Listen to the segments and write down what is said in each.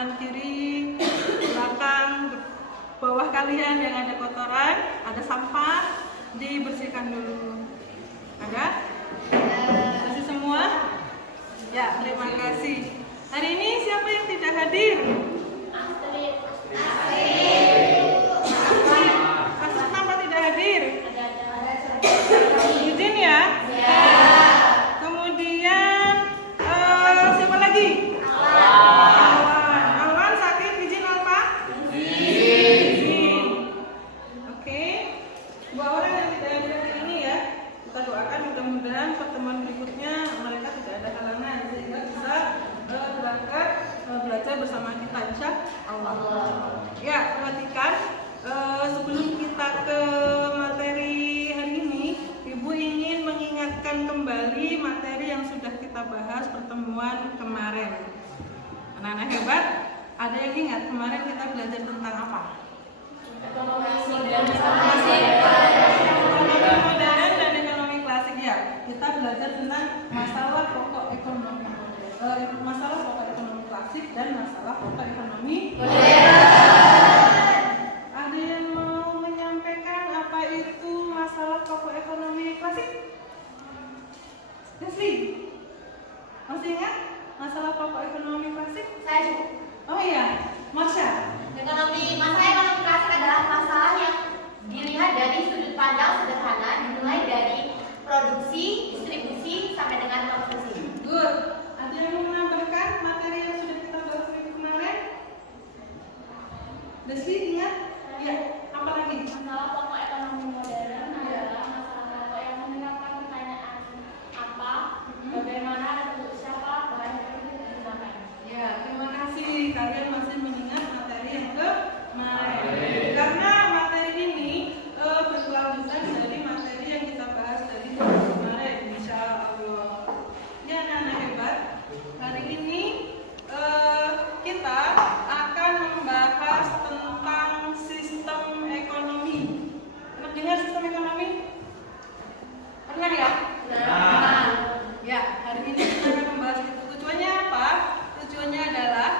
kanan kiri, belakang, bawah kalian yang ada kotoran, ada sampah, dibersihkan dulu. Ada? Bersih semua? Ya, terima kasih. Hari ini siapa yang tidak hadir? Astrid kenapa tidak hadir? Izin ya? Kemudian siapa lagi? Alwan sakit, izin apa? Izin. Oke. Dua orang yang tidak hadir hari ini ya. Kita doakan mudah-mudahan pertemuan berikutnya mereka tidak ada halangan sehingga bisa berangkat belajar bersama kita insya Allah. Ya, perhatikan sebelum kita ke materi hari ini, Ibu ingin mengingatkan kembali materi yang sudah kita bahas pertemuan kemarin. Anak-anak hebat, ada yang ingat kemarin kita belajar tentang apa? Ekonomi modern dan ekonomi klasik ya. Kita belajar tentang masalah pokok ekonomi klasik dan masalah pokok ekonomi modern. Ada yang mau menyampaikan apa itu masalah pokok ekonomi klasik? Leslie, masih ingat masalah pokok ekonomi klasik? Saya juga. Oh iya, Marsha. Masalah ekonomi klasik adalah masalah yang dilihat dari sudut pandang sederhana, dimulai dari produksi, distribusi, sampai dengan konsumsi. Good. Ada yang mau menambahkan materi yang sudah kita bahas minggu kemarin? Leslie ingat? Ya, apa lagi? Masalah pokok ekonomi modern adalah masalah pokok yang meningkatkan pertanyaan apa, bagaimana, dan untuk siapa bahan yang digunakan. Ya, terima kasih kalian masih mengingat materi yang kemarin. Karena materi ini berkelanjutan dari materi yang kita bahas dari kemarin, insya Allah. Ya, anak-anak hebat. Hari ini kita akan membahas tentang sistem ekonomi. Pernah dengar sistem ekonomi? Pernah ya? Nah. Ya, hari ini kita akan membahas itu. Tujuannya apa? Tujuannya adalah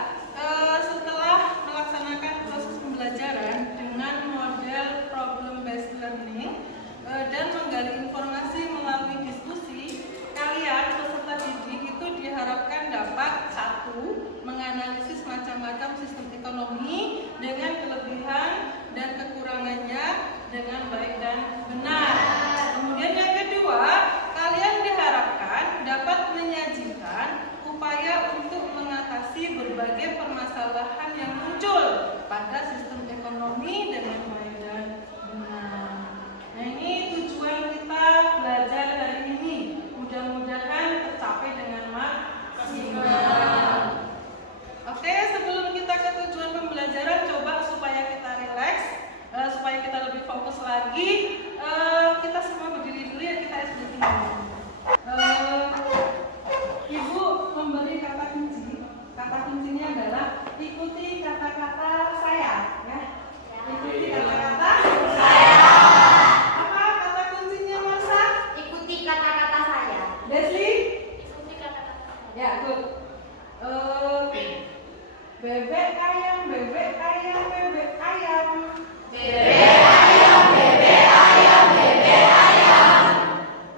setelah melaksanakan proses pembelajaran dengan model problem based learning dan menggali informasi melalui diskusi, kalian peserta didik itu diharapkan dapat satu, menganalisis macam-macam sistem ekonomi dengan kelebihan dan kekurangannya dengan baik dan benar. Kemudian yang kedua, kalian diharapkan dapat menyajikan upaya untuk mengatasi berbagai permasalahan yang muncul pada sistem ekonomi dengan baik dan benar. Nah, ini tujuan kita belajar hari ini. Mudah-mudahan tercapai dengan maksimal. Oke, sebelum kita ke tujuan pembelajaran, coba supaya kita rileks, supaya kita lebih fokus lagi, kita semua berdiri dulu ya, kita SBT dulu. Ibu memberi kata kunci. Kata kuncinya adalah ikuti kata-kata saya, ya. Ikuti kata-kata saya. Apa kata kuncinya, Marsa? Ikuti kata-kata saya. Leslie? Ikuti kata-kata. Ya, good. Bebek ayam, bebek ayam, bebek ayam. Bebek ayam, bebek ayam, bebek ayam.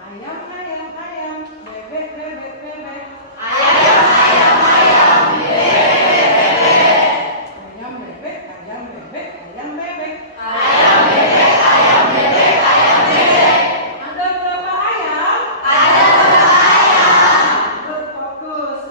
Ayam, ayam, ayam, bebek, bebek, bebek. Ayam, ayam, ayam, bebek, bebek. Ayam bebek, ayam bebek, ayam bebek. Ayam bebek, ayam bebek, ayam bebek. Ada berapa ayam? Ada berapa ayam? Good, fokus.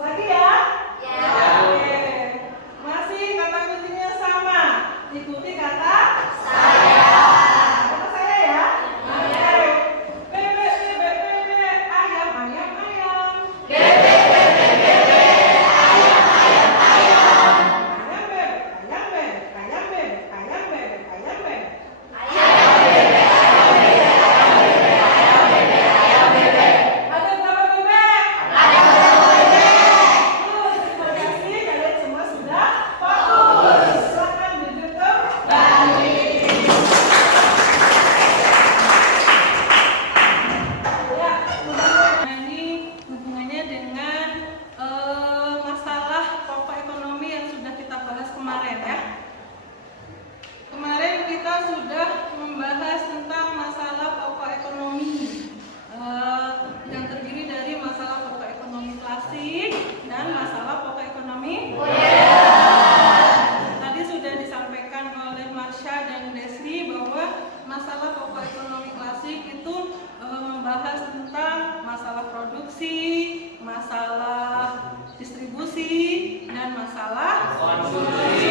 masalah konsumsi.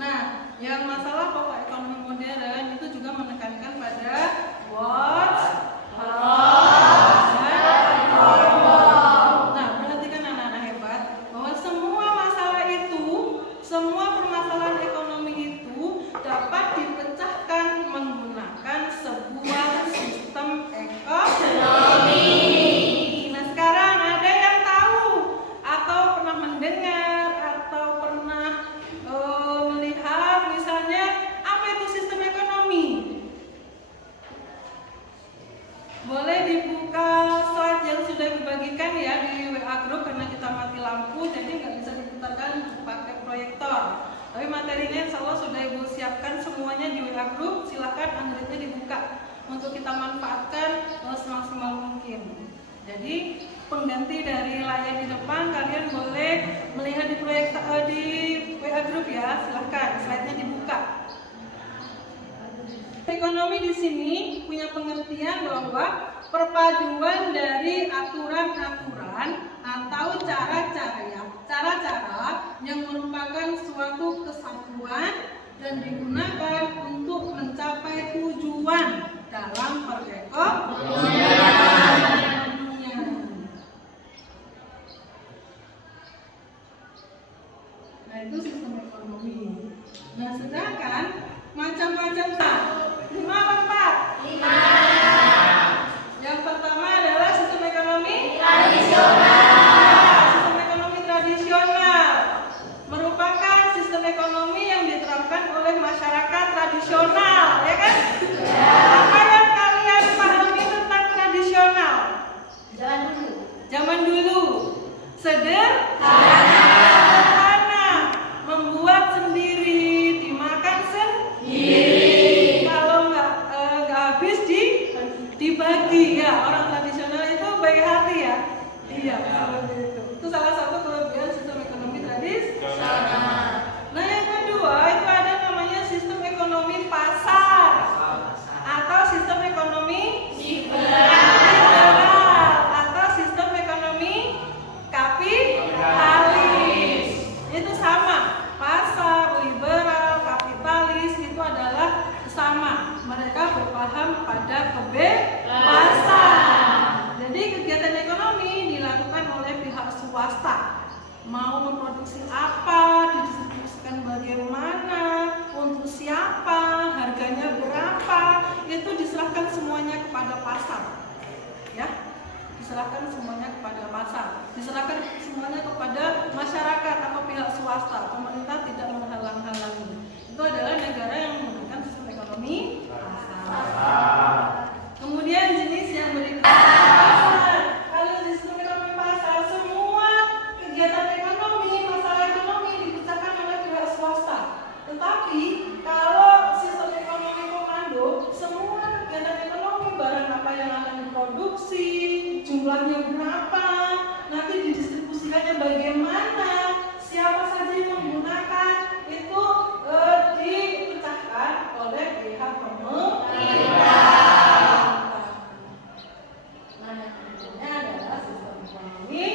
Nah, yang masalah pokok ekonomi modern itu juga menekankan pada what's, how, dan how. Nah, perhatikan anak-anak hebat bahwa semua masalah itu, semua permasalahan ekonomi itu dapat dipecahkan menggunakan sebuah sistem ekonomi. Nah, sekarang ada yang tahu atau pernah mendengar atau pernah melihat misalnya apa itu sistem ekonomi? Boleh dibuka slide yang sudah dibagikan ya di WA group karena kita mati lampu jadi nggak bisa diputarkan pakai proyektor. Tapi materinya insya Allah sudah Ibu siapkan semuanya di WA group. Silakan Androidnya dibuka untuk kita manfaatkan semaksimal mungkin. Jadi pengganti dari layar di depan kalian boleh melihat di proyektor di WA group ya. Silakan slide-nya dibuka. Ekonomi di sini punya pengertian bahwa perpaduan dari aturan-aturan atau cara-cara yang merupakan suatu kesatuan dan digunakan untuk mencapai tujuan dalam perekonomian. Nah, itu sistem ekonomi. Nah, sedangkan macam-macam 5 apa 4? 5. Yang pertama adalah sistem ekonomi tradisional. Sistem ekonomi tradisional merupakan sistem ekonomi yang diterapkan oleh masyarakat tradisional, ya kan? Ya. Apa yang kalian pahami tentang tradisional? Zaman dulu. Sederhana, membuat sendiri, dimakan sendiri. Kalau nggak habis dibagi ya. Orang tradisional itu baik hati ya. Iya, seperti itu. Itu salah satu kelebihan sistem ekonomi tradisional. Nah, yang kedua itu ada namanya sistem ekonomi pasar atau sistem ekonomi liberal atau sistem ekonomi kapitalis. Itu sama, pasar, liberal, kapitalis itu adalah sama. Mereka berpaham pada kebebasan. Jadi kegiatan ekonomi dilakukan oleh pihak swasta. Mau memproduksi apa, didistribusikan bagaimana, untuk siapa, harganya berapa, itu diserahkan semuanya kepada pasar. Ya, diserahkan semuanya kepada pasar, diserahkan semuanya kepada masyarakat atau pihak swasta. Pemerintah tidak menghalang-halangi. Itu adalah negara yang menggunakan sistem ekonomi pasar. Kemudian jenis yang berikutnya, kalau sistem ekonomi pasar, semua kegiatan ekonomi, masalah ekonomi dipecahkan oleh pihak swasta. Tetapi kalau sistem ekonomi komando, semua kegiatan ekonomi, barang apa yang akan diproduksi, jumlahnya berapa, nanti didistribusikannya bagaimana, siapa saja yang menggunakan, itu dipecahkan oleh pihak pemerintah. Nah, yang berikutnya adalah sistem ekonomi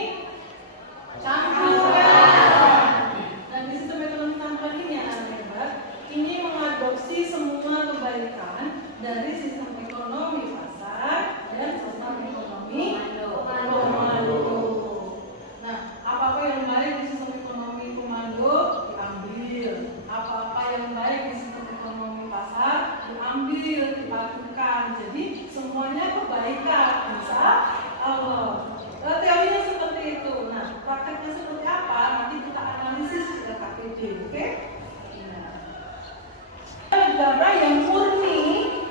campuran. Dan di sistem ekonomi campuran ini anak hebat, ini mengadopsi semua kebaikan dari sistem ekonomi pasar dan sistem ekonomi komando. Nah, apa-apa yang baik di sistem ekonomi komando diambil, apa-apa yang baik di sistem ekonomi pasar diambil, dilakukan. Jadi semuanya kebaikan, bisa Allah. Teorinya seperti itu. Nah, prakteknya seperti apa? Nanti kita analisis di KPD, oke? Negara yang murni,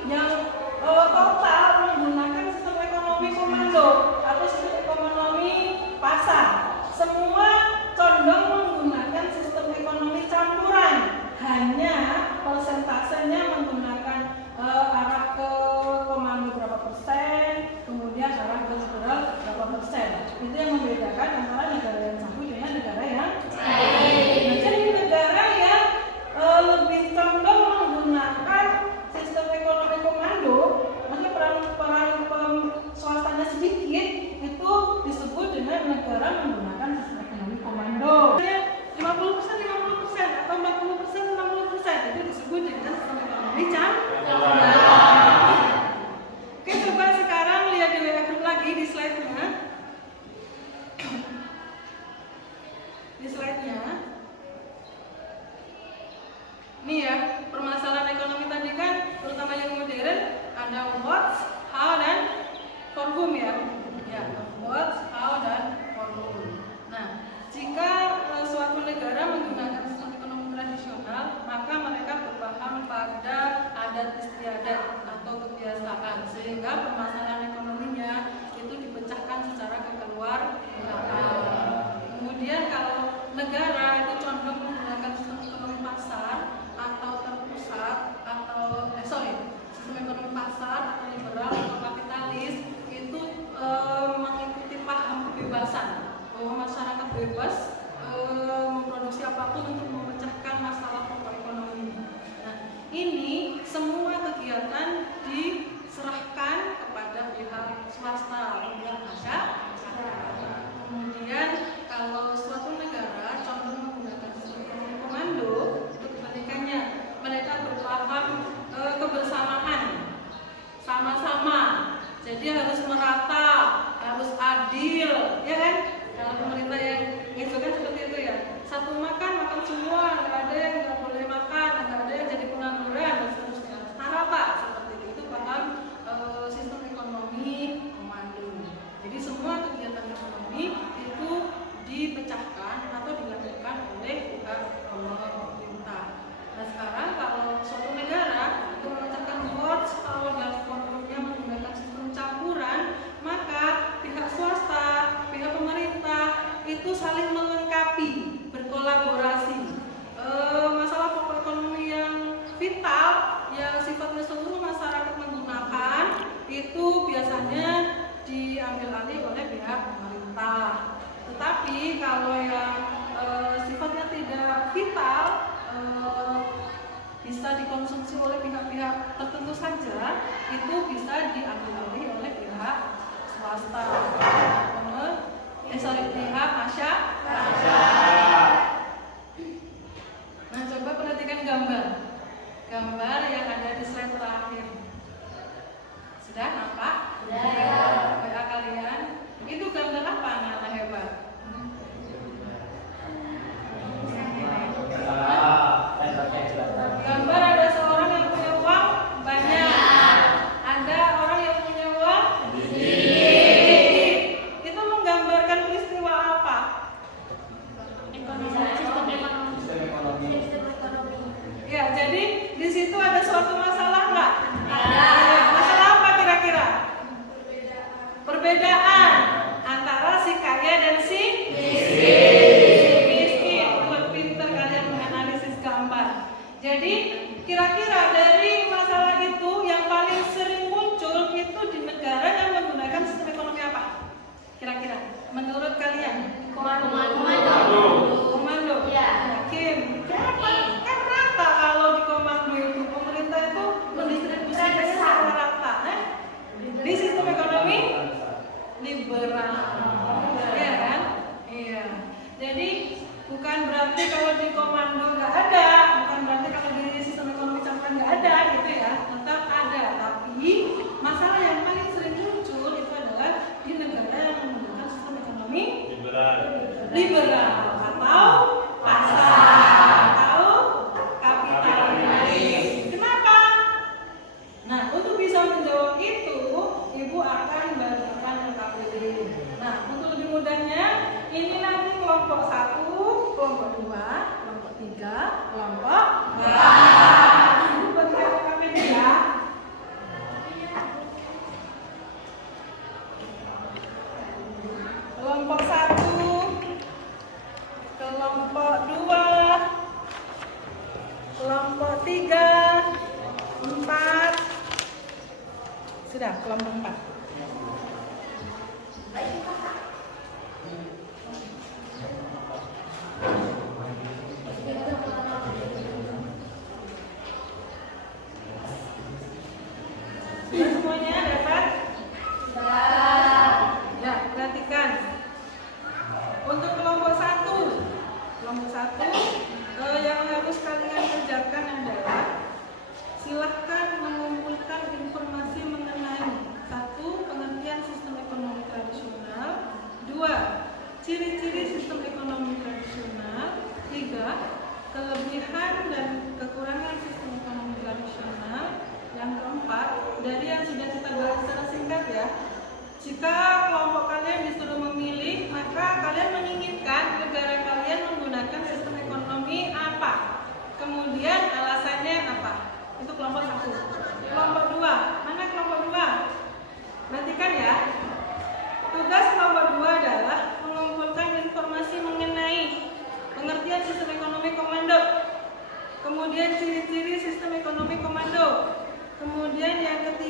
yang total menggunakan sistem ekonomi komando atau sistem ekonomi pasar. Semua condong menggunakan sistem ekonomi campuran. Hanya persentasenya menggunakan arah ke komando berapa persen, kemudian arah ke liberal berapa persen. Itu yang membedakan antara negara yang satu dengan negara yang lain. Nah, jadi negara yang lebih condong menggunakan sistem ekonomi komando, maksudnya peran swastanya sedikit, itu disebut dengan negara menggunakan sistem ekonomi komando. ekonomi pasar atau liberal atau kapitalis itu mengikuti paham kebebasan, bahwa masyarakat bebas memproduksi apapun untuk memecahkan masalah pokok ekonomi. Nah, ini semua kegiatan diserahkan kepada pihak swasta, pihak masyarakat. Kemudian kalau suatu negara condong menggunakan sistem ekonomi komando, itu kebalikannya, mereka berpaham kebersamaan, sama-sama. Jadi harus merata, harus adil, ya kan? Kalau pemerintah yang itu kan seperti itu ya. Satu makan semua, nggak ada yang nggak boleh makan, nggak ada yang jadi pengangguran dan seterusnya. Rata seperti itu paham sistem ekonomi komando. Jadi semua kegiatan ekonomi itu dipecahkan atau dilakukan oleh pihak pemerintah. Nah sekarang kalau suatu negara itu memecahkan atau dalam kontrolnya menggunakan sistem campuran, maka pihak swasta, pihak pemerintah itu saling melengkapi, berkolaborasi. Masalah pokok ekonomi yang vital, yang sifatnya seluruh masyarakat menggunakan, itu biasanya diambil alih oleh pihak pemerintah. Tetapi kalau yang sifatnya tidak vital, bisa dikonsumsi oleh pihak-pihak tertentu saja, itu bisa diambil alih oleh pihak swasta, pihak masyarakat. Nah, coba perhatikan gambar yang ada di slide terakhir. Sudah nampak? Sudah. WA kalian, itu gambar apa anak-anak hebat? Gambar ada seorang yang punya uang banyak, ada orang yang punya uang sedikit. Itu menggambarkan peristiwa apa? Sistem ekonomi. Ya, jadi di situ ada suatu masalah nggak? Ada. Masalah apa kira-kira? Perbedaan antara si kaya dan si miskin. Pintar kalian menganalisis gambar. Jadi kira-kira dari masalah itu yang paling sering muncul itu di negara yang menggunakan sistem ekonomi apa? Kira-kira menurut kalian? Komando. Ya. Yakin? Kenapa? Kan rata kalau di komando itu pemerintah itu mendistribusikan secara rata. Di sistem ekonomi liberal, ya kan? Iya. Jadi bukan berarti kalau di komando nggak ada, bukan berarti kalau di sistem ekonomi campuran nggak ada, gitu ya. Tetap ada. Tapi masalah yang paling sering muncul itu adalah di negara yang menggunakan sistem ekonomi liberal atau pasar atau kapitalis. Kenapa? Nah, untuk bisa menjawab itu, Ibu akan bagikan KPD. Nah, untuk lebih mudahnya, ini nanti kelompok 1, kelompok 2, kelompok 3, kelompok 4. Ibu bagikan KPD ya. Kelompok 1, kelompok 2, kelompok 3, 4. Sudah, kelompok 4. Sudah semuanya dapat? Ya, perhatikan. Untuk kelompok 1, yang harus kalian kerjakan adalah silahkan mengumpulkan informasi mengenai 1. Pengertian sistem ekonomi tradisional, 2. Ciri-ciri sistem ekonomi tradisional, 3. Kelebihan dan kekurangan sistem ekonomi tradisional, yang keempat, dari yang sudah kita bahas secara singkat ya. Jika kelompok kalian disuruh memilih, maka kalian menginginkan negara kalian menggunakan sistem ekonomi apa? Kemudian alasannya apa? Itu kelompok 1. Kelompok 2, mana kelompok 2? Perhatikan ya. Tugas kelompok 2 adalah mengumpulkan informasi mengenai pengertian sistem ekonomi komando, kemudian ciri-ciri sistem ekonomi komando, kemudian yang ketiga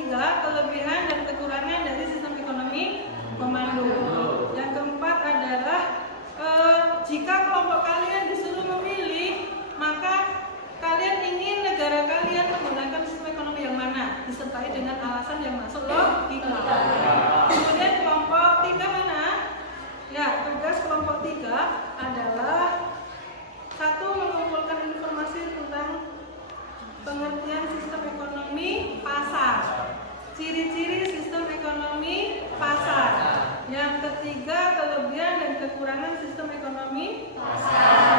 disertai dengan alasan yang masuk logika. Kemudian kelompok 3 mana? Ya, tugas kelompok 3 adalah 1. Mengumpulkan informasi tentang pengertian sistem ekonomi pasar, ciri-ciri sistem ekonomi pasar. Yang ketiga, kelebihan dan kekurangan sistem ekonomi pasar.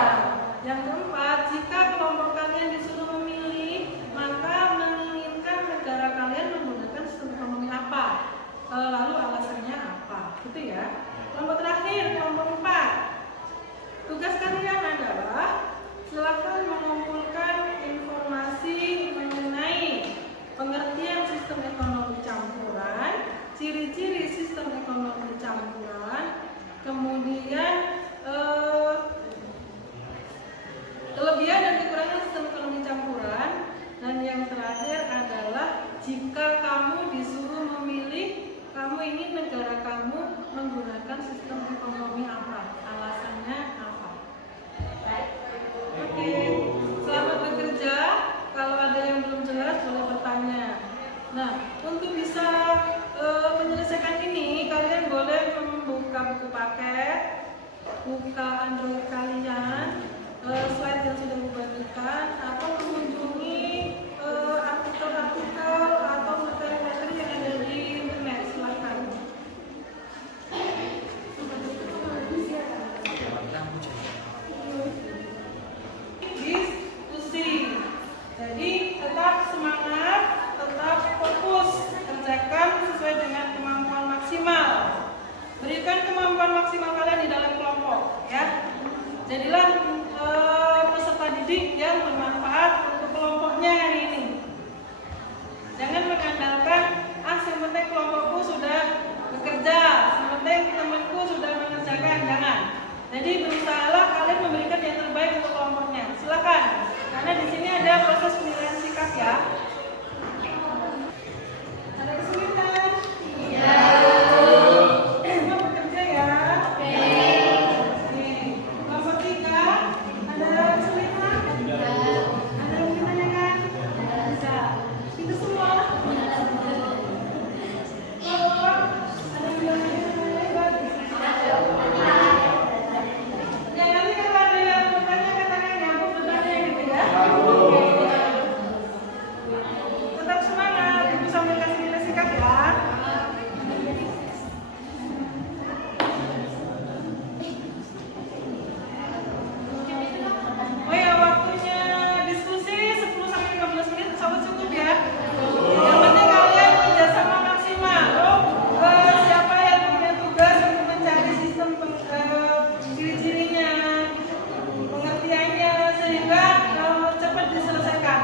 Yang keempat, jika kelompok kalian disuruh memilih, maka menginginkan negara kalian menggunakan sistem ekonomi apa? Lalu alasannya apa? Gitu ya. Kelompok terakhir, kelompok 4. Tugas kalian adalah silakan mengumpulkan informasi mengenai pengertian sistem ekonomi campuran, ciri-ciri sistem ekonomi campuran, kemudian kelebihan dan kekurangan sistem ekonomi campuran, dan yang terakhir adalah jika kamu disuruh memilih, kamu ingin negara kamu menggunakan sistem ekonomi apa? Alasannya apa? Oke, selamat bekerja. Kalau ada yang belum jelas boleh bertanya. Nah, untuk bisa menyelesaikan ini, kalian boleh membuka buku paket, buka Android kalian, slide yang sudah dibagikan, atau mengunjungi artikel-artikel atau materi-materi yang ada di internet. Silakan. Diskusi. Jadi tetap semangat, tetap fokus, kerjakan sesuai dengan kemampuan maksimal. Berikan kemampuan maksimal kalian di dalam kelompok, ya. Jadilah peserta didik yang bermanfaat untuk kelompoknya hari ini. Jangan mengandalkan, yang penting kelompokku sudah bekerja, yang penting temanku sudah mengerjakan, jangan. Jadi berusahalah kalian memberikan yang terbaik untuk kelompoknya. Silakan, karena di sini ada proses penilaian sikap ya. Ada kesulitan? Iya. Semua bekerja ya. Oke. Kelompok 3 ada kesulitan? Ada yang ditanyakan? Bisa. Itu semua. Tetap semangat, Ibu sambil kasih nilai sikap ya. Oh ya, waktunya diskusi 10-15 menit, insya cukup ya. Yang penting kalian kerjasama maksimal. Siapa yang punya tugas untuk mencari sistem ciri-cirinya, pengertiannya, sehingga cepat diselesaikan.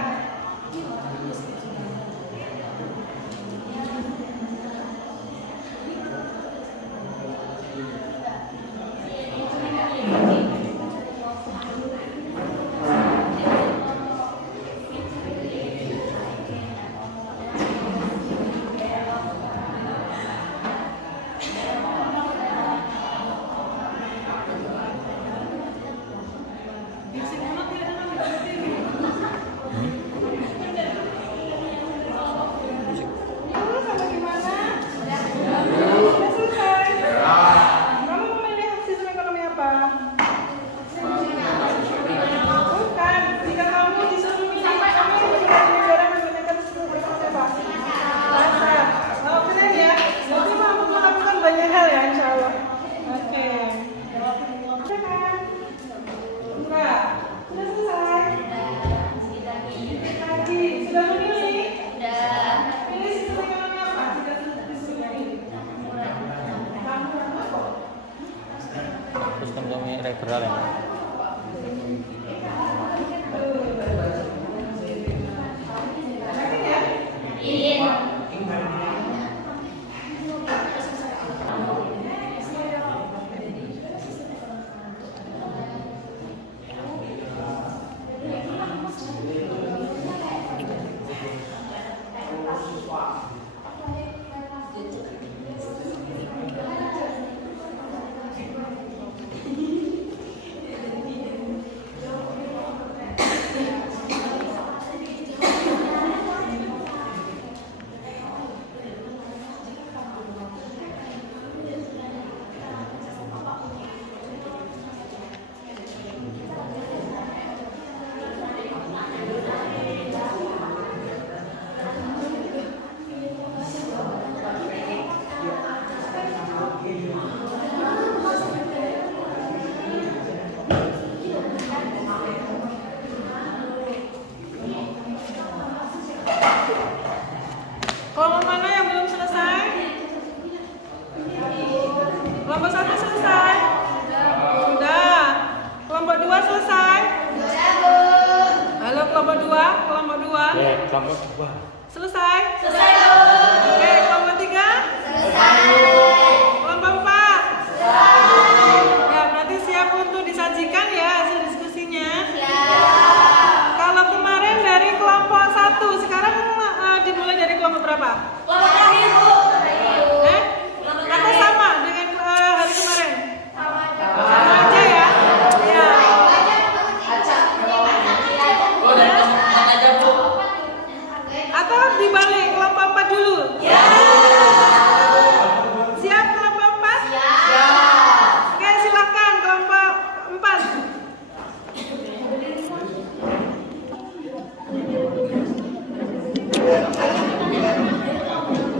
Sistem kami referral ya. kelompok 2. Selesai? Selesai. Oke, kelompok 3? Selesai. Kelompok 4? Selesai. Ya, berarti siap untuk disajikan ya hasil diskusinya? Ya. Kalau kemarin dari kelompok 1, sekarang dimulai dari kelompok berapa? Kelompok terakhir, Bu. Atau sama dengan hari kemarin? Sama aja. Sama aja ya? Ya. Atau dibalik kelompok 4 dulu? Ya. Siap kelompok 4? Ya. Oke, silakan kelompok 4.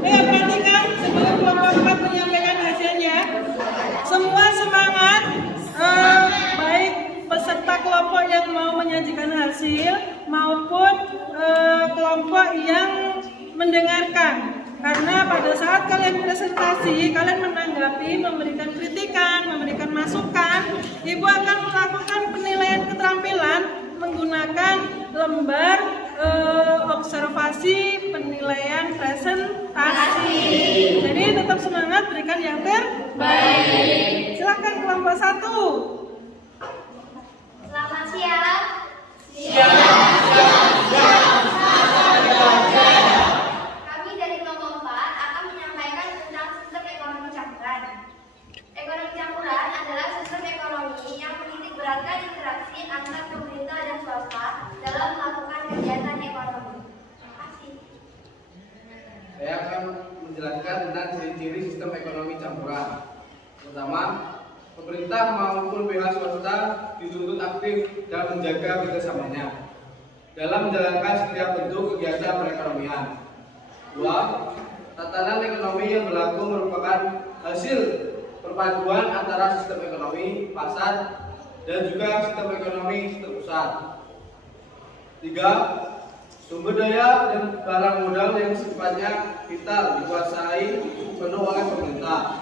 Perhatikan sebelum kelompok 4 menyampaikan hasilnya. Semua semangat, baik peserta kelompok yang mau menyajikan hasil maupun kelompok yang mendengarkan. Karena pada saat kalian presentasi, kalian menanggapi, memberikan kritikan, memberikan masukan, Ibu akan melakukan penilaian keterampilan menggunakan lembar observasi penilaian presentasi. Jadi tetap semangat, berikan yang terbaik. Silakan kelompok 1. Selamat siang. Kami dari kelompok 4 akan menyampaikan tentang sistem ekonomi campuran. Ekonomi campuran adalah sistem ekonomi yang menitik beratkan interaksi antar pemerintah dan swasta dalam melakukan kegiatan ekonomi. Terima kasih. Saya akan menjelaskan tentang ciri-ciri sistem ekonomi campuran. Pertama, pemerintah maupun pihak swasta dituntut aktif dalam menjaga kerjasamanya dalam menjalankan setiap bentuk kegiatan perekonomian. 2. Tatanan ekonomi yang berlaku merupakan hasil perpaduan antara sistem ekonomi pasar dan juga sistem ekonomi terpusat. 3. Sumber daya dan barang modal yang sifatnya vital dikuasai penuh oleh pemerintah.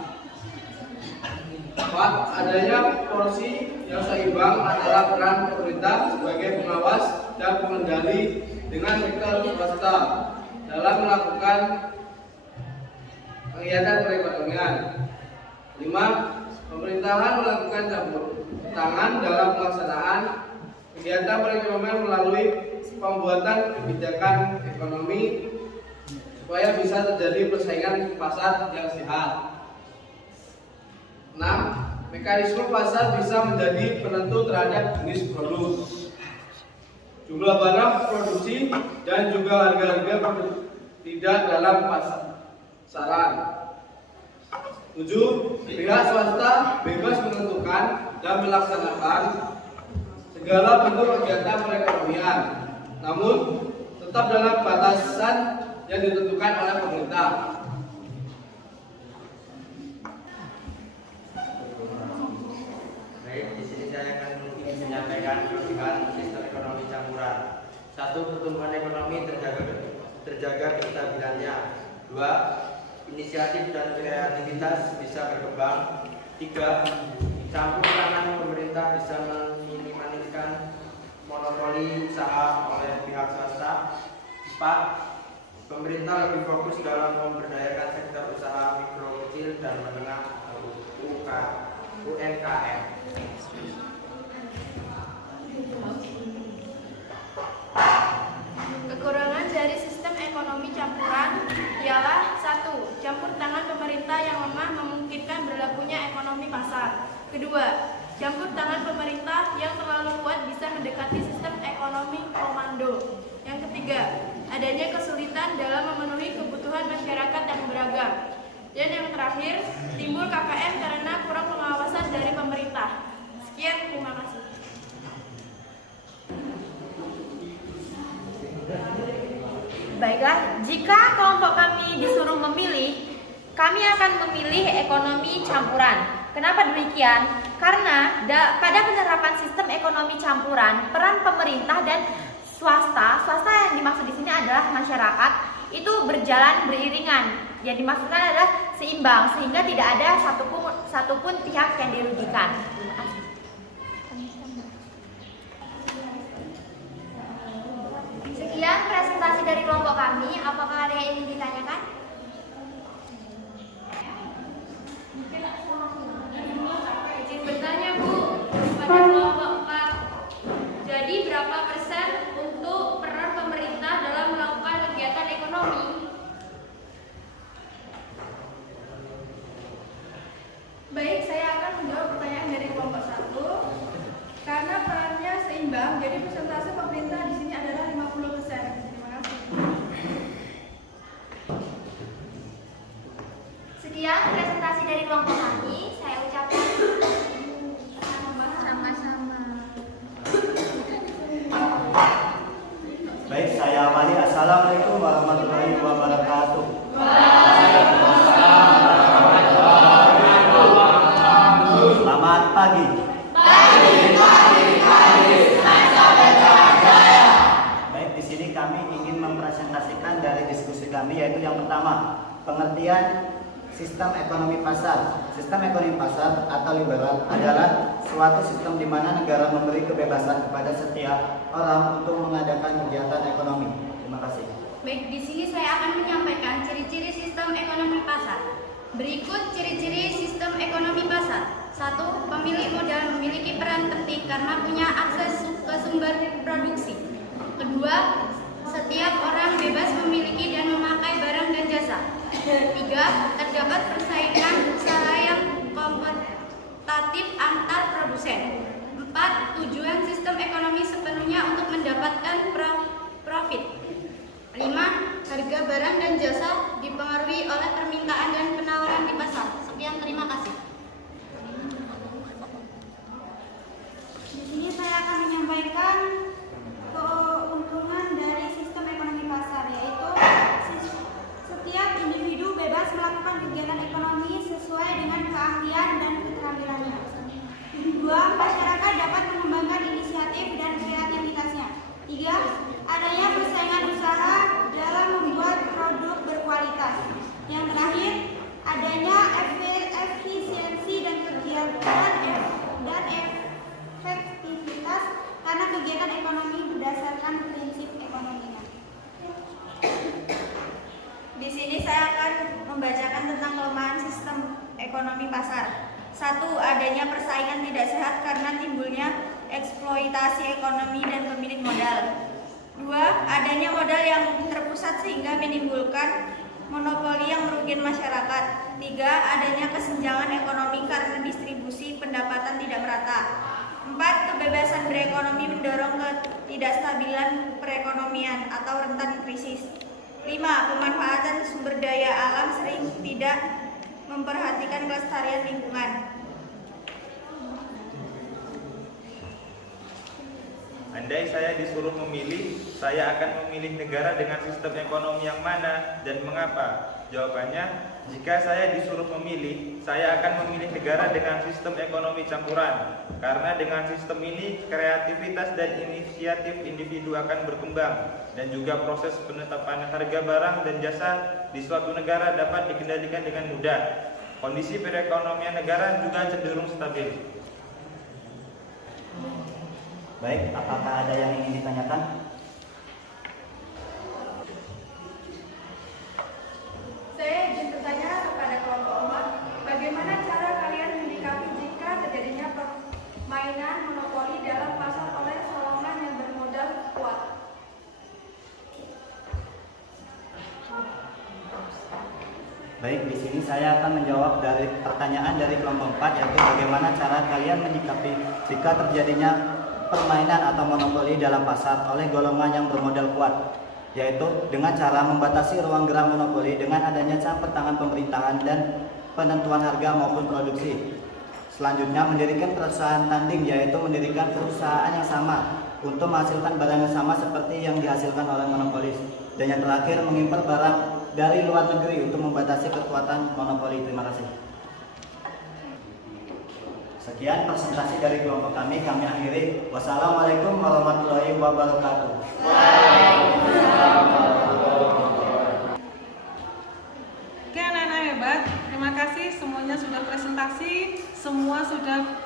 4. Adanya porsi yang seimbang antara peran pemerintah sebagai pengawas dan pengendali dengan sektor swasta dalam melakukan kegiatan perekonomian. 5. Pemerintahan melakukan campur tangan dalam pelaksanaan kegiatan perekonomian melalui pembuatan kebijakan ekonomi supaya bisa terjadi persaingan pasar yang sehat. 6. Mekanisme pasar bisa menjadi penentu terhadap jenis produk, jumlah barang produksi, dan juga harga-harga tidak dalam pasaran. 7. Pihak swasta bebas menentukan dan melaksanakan segala bentuk kegiatan perekonomian, namun tetap dalam batasan yang ditentukan oleh pemerintah. Baik, di sini saya akan menyampaikan kelebihan sistem ekonomi campuran. 1. Pertumbuhan ekonomi terjaga kestabilannya. 2. Inisiatif dan kreativitas bisa berkembang. 3. Campur tangan pemerintah bisa meminimalkan monopoli usaha oleh pihak swasta. 4. Pemerintah lebih fokus dalam memberdayakan sektor usaha mikro, kecil, dan menengah UMKM. Kekurangan dari sistem ekonomi campuran ialah 1. Campur tangan pemerintah yang lemah memungkinkan berlakunya ekonomi pasar. Kedua, campur tangan pemerintah yang terlalu kuat bisa mendekati sistem ekonomi komando. Yang ketiga, adanya kesulitan dalam memenuhi kebutuhan masyarakat yang beragam. Dan yang terakhir, timbul KKN karena kurang pengawasan dari pemerintah. Sekian, terima kasih. Baiklah, jika kelompok kami disuruh memilih, kami akan memilih ekonomi campuran. Kenapa demikian? Karena pada penerapan sistem ekonomi campuran, peran pemerintah dan swasta yang dimaksud di sini adalah masyarakat, itu berjalan beriringan. Yang dimaksudkan adalah seimbang, sehingga tidak ada satupun pihak yang dirugikan. Sekian presentasi dari dari kelompok kami, apakah ada yang ingin ditanyakan? Izin bertanya Bu, pada kelompok 4. Jadi berapa persen untuk peran pemerintah dalam melakukan kegiatan ekonomi? Baik, saya akan menjawab pertanyaan dari kelompok 1. Karena perannya seimbang, jadi persentase pemerintah di sini adalah 50%. Terima kasih. Sekian presentasi dari kelompok kami. Saya ucapkan sama-sama. Baik, saya awali. Assalamualaikum warahmatullahi wabarakatuh. Selamat pagi. Baik, di sini kami ingin mempresentasikan dari diskusi kami, yaitu yang pertama, pengertian sistem ekonomi pasar. Sistem ekonomi pasar atau liberal adalah suatu sistem di mana negara memberi kebebasan kepada setiap orang untuk mengadakan kegiatan ekonomi. Terima kasih. Baik, di sini saya akan menyampaikan ciri-ciri sistem ekonomi pasar. Berikut ciri-ciri sistem ekonomi pasar. 1. Pemilik modal memiliki peran penting karena punya akses ke sumber produksi. Kedua, setiap orang bebas memiliki dan memakai barang dan jasa. 3. Terdapat persaingan usaha yang kompetitif antar produsen. 4. Tujuan sistem ekonomi sepenuhnya untuk mendapatkan profit. 5. Harga barang dan jasa dipengaruhi oleh permintaan dan penawaran di pasar. Sekian, terima kasih. Di sini saya akan menyampaikan keuntungan dari sistem ekonomi pasar, yaitu setiap individu bebas melakukan kegiatan ekonomi sesuai dengan keahlian dan keterampilannya. 2. Masyarakat dapat mengembangkan inisiatif dan kreativitasnya. 3. Adanya persaingan usaha dalam membuat produk berkualitas. Yang terakhir, adanya efisiensi dan kegiatan dan efektivitas karena kegiatan ekonomi berdasarkan prinsip ekonominya. Di sini saya akan membacakan tentang kelemahan sistem ekonomi pasar. 1. Adanya persaingan tidak sehat karena timbulnya eksploitasi ekonomi dan pemilik modal. 2. Adanya modal yang terpusat sehingga menimbulkan monopoli yang merugikan masyarakat. 3. Adanya kesenjangan ekonomi karena distribusi pendapatan tidak merata. 4. Kebebasan berekonomi mendorong ketidakstabilan perekonomian atau rentan krisis. 5. Pemanfaatan sumber daya alam sering tidak memperhatikan kelestarian lingkungan. Andai saya disuruh memilih, saya akan memilih negara dengan sistem ekonomi yang mana dan mengapa? Jawabannya, jika saya disuruh memilih, saya akan memilih negara dengan sistem ekonomi campuran. Karena dengan sistem ini, kreativitas dan inisiatif individu akan berkembang, dan juga proses penetapan harga barang dan jasa di suatu negara dapat dikendalikan dengan mudah. Kondisi perekonomian negara juga cenderung stabil. Baik, apakah ada yang ingin ditanyakan? Saya izin bertanya kepada kelompok 4, bagaimana cara kalian menyikapi jika terjadinya permainan monopoli dalam pasar oleh golongan yang bermodal kuat? Baik, di sini saya akan menjawab dari pertanyaan dari kelompok 4, yaitu bagaimana cara kalian menyikapi jika terjadinya permainan atau monopoli dalam pasar oleh golongan yang bermodal kuat, yaitu dengan cara membatasi ruang gerak monopoli dengan adanya campur tangan pemerintahan dan penentuan harga maupun produksi. Selanjutnya, mendirikan perusahaan tanding, yaitu mendirikan perusahaan yang sama untuk menghasilkan barang yang sama seperti yang dihasilkan oleh monopolis. Dan yang terakhir, mengimpor barang dari luar negeri untuk membatasi kekuatan monopoli. Terima kasih. Sekian presentasi dari kelompok kami akhiri. Wassalamualaikum warahmatullahi wabarakatuh. Oke anak-anak hebat, terima kasih semuanya sudah presentasi, semua sudah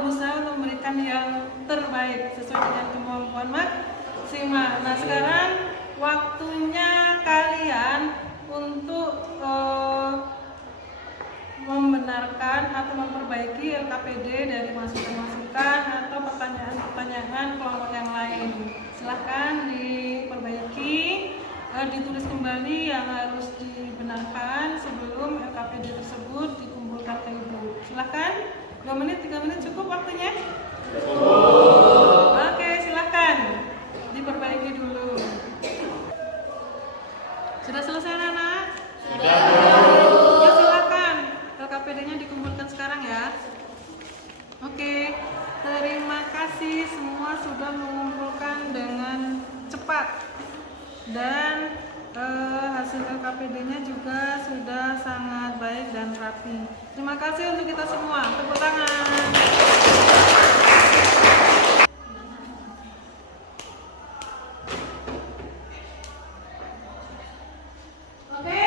berusaha untuk memberikan yang terbaik sesuai dengan kemampuan maksimal. Nah sekarang waktunya kalian untuk membenarkan atau memperbaiki LKPD dari masukan-masukan atau pertanyaan-pertanyaan kelompok yang lain. Silahkan diperbaiki, ditulis kembali yang harus dibenarkan sebelum LKPD tersebut dikumpulkan ke Ibu. Silahkan, 2 menit, 3 menit cukup waktunya? Oke, silahkan diperbaiki dulu. Sudah selesai anak-anak? Sudah. Ya silakan, LKPD-nya dikumpulkan sekarang ya. Oke, terima kasih semua sudah mengumpulkan dengan cepat. Dan hasil LKPD-nya juga sudah sangat baik dan rapi. Terima kasih untuk kita semua. Tepuk tangan. Oke,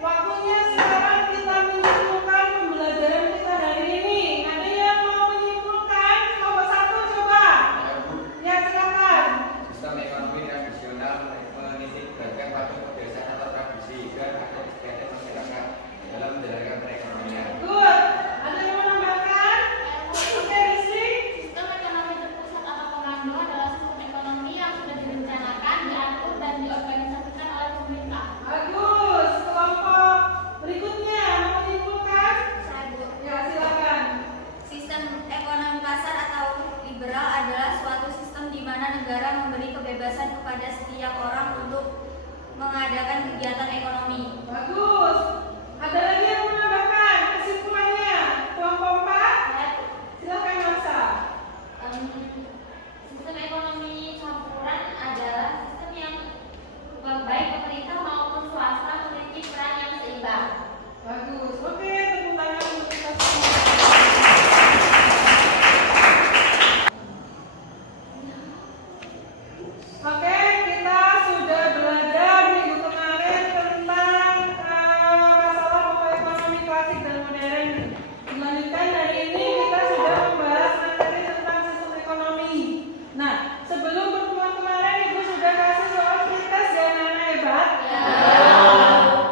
waktunya sekarang kita menyimpulkan pembelajaran kita hari ini. Ada yang mau menyimpulkan? Nomor 1 coba. Ya, silakan. Sistem ekonomi tradisional menitikberatkan pada kebiasaan atau tradisi dan ada kegiatan masyarakat dalam menjalankan perekonomian. Good. Ada yang mau menambahkan? Oke, Rizky. Sistem ekonomi terpusat atau komando adalah sistem ekonomi yang sudah direncanakan, diatur, dan diorganisasikan oleh pemerintah. Bagus. Kelompok berikutnya mau menyimpulkan? Saya Bu. Ya, silakan. Sistem ekonomi pasar atau liberal adalah suatu sistem di mana negara memberi kebebasan kepada setiap orang untuk mengadakan kegiatan ekonomi. Bagus. Ada lagi yang mau menambahkan kesimpulannya? Kelompok 4? Silakan Masa. Sistem ekonomi campuran adalah sistem yang baik pemerintah maupun swasta memiliki peran yang seimbang. Bagus. Oke, tepuk tangan untuk kita semua. Oke, kita sudah belajar minggu kemarin tentang masalah ekonomi klasik dan modern. Dilanjutkan hari ini kita sudah membahas materi tentang sistem ekonomi. Nah, sebelum pertemuan kemarin Ibu sudah kasih soal pretest ya anak-anak hebat?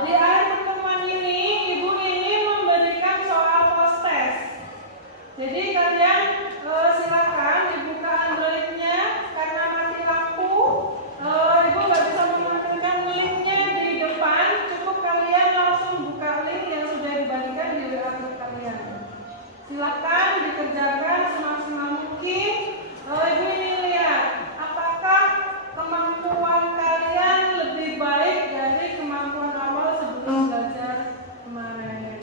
Di akhir pertemuan ini Ibu ingin memberikan soal post test. Jadi kalian silakan dibuka Android-nya karena mati lampu. Ibu nggak bisa menemukan linknya di depan. Cukup kalian langsung buka link yang sudah dibagikan di WA group kalian. Silakan dikerjakan semaksimal mungkin. Ibu ingin lihat apakah kemampuan kalian lebih baik dari kemampuan awal sebelum belajar kemarin.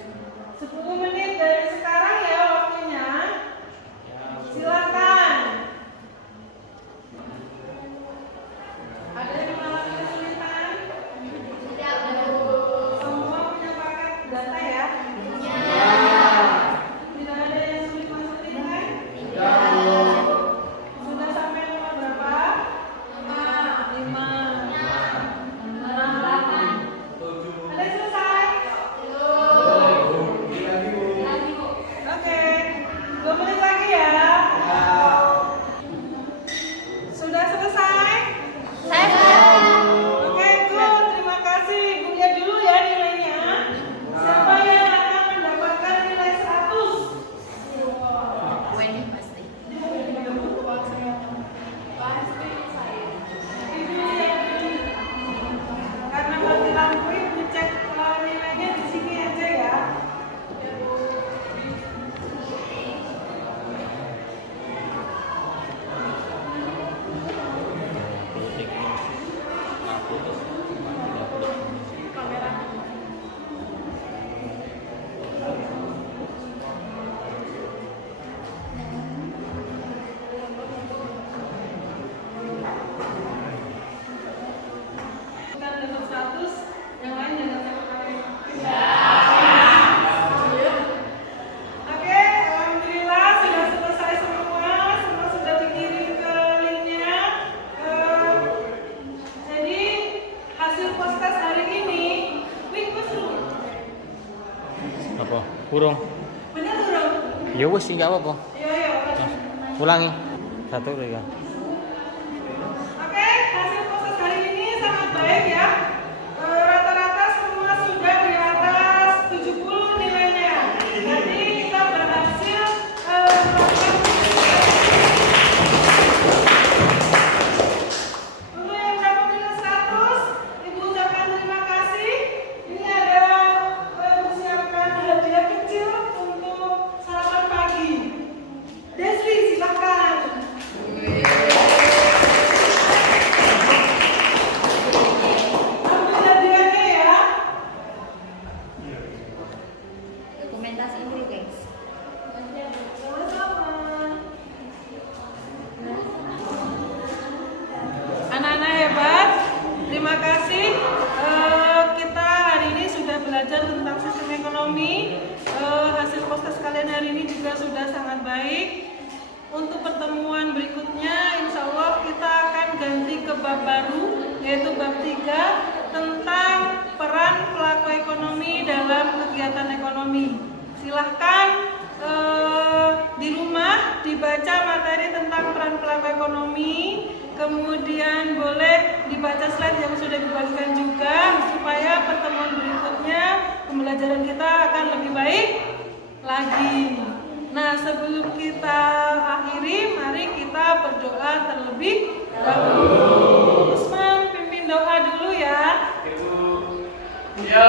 10 menit dari sekarang ya waktunya. Silakan. Ada yang mengalami kesulitan? Tidak Semua punya paket data ya? Tidak ada yang sulit masukin kan? Sudah sampai nomor berapa? 5. 6. Ada yang selesai? Oke, 2 menit lagi ya. Sudah selesai? Oke, good. Terima kasih. Ibu lihat dulu ya nilainya. Siapa yang akan mendapatkan nilai 100? Wendy pasti. Karena mati lampu Ibu cek nilainya di sini aja ya. Bukan dapat 100, yang lain jangan sampai kali. Oke, alhamdulillah sudah selesai semua sudah dikirim ke linknya. Jadi hasil post test hari ini, wih dulu. Apa? Kurung. Bener dong? Ya wis sih enggak apa-apa. Iya. Ulangi. 1 ya. Oke, hasil post test hari ini sangat kegiatan ekonomi. Silahkan di rumah dibaca materi tentang peran pelaku ekonomi, kemudian boleh dibaca slide yang sudah dibagikan juga supaya pertemuan berikutnya pembelajaran kita akan lebih baik lagi. Nah, sebelum kita akhiri, mari kita berdoa terlebih dahulu. Usman pimpin doa dulu ya. Ya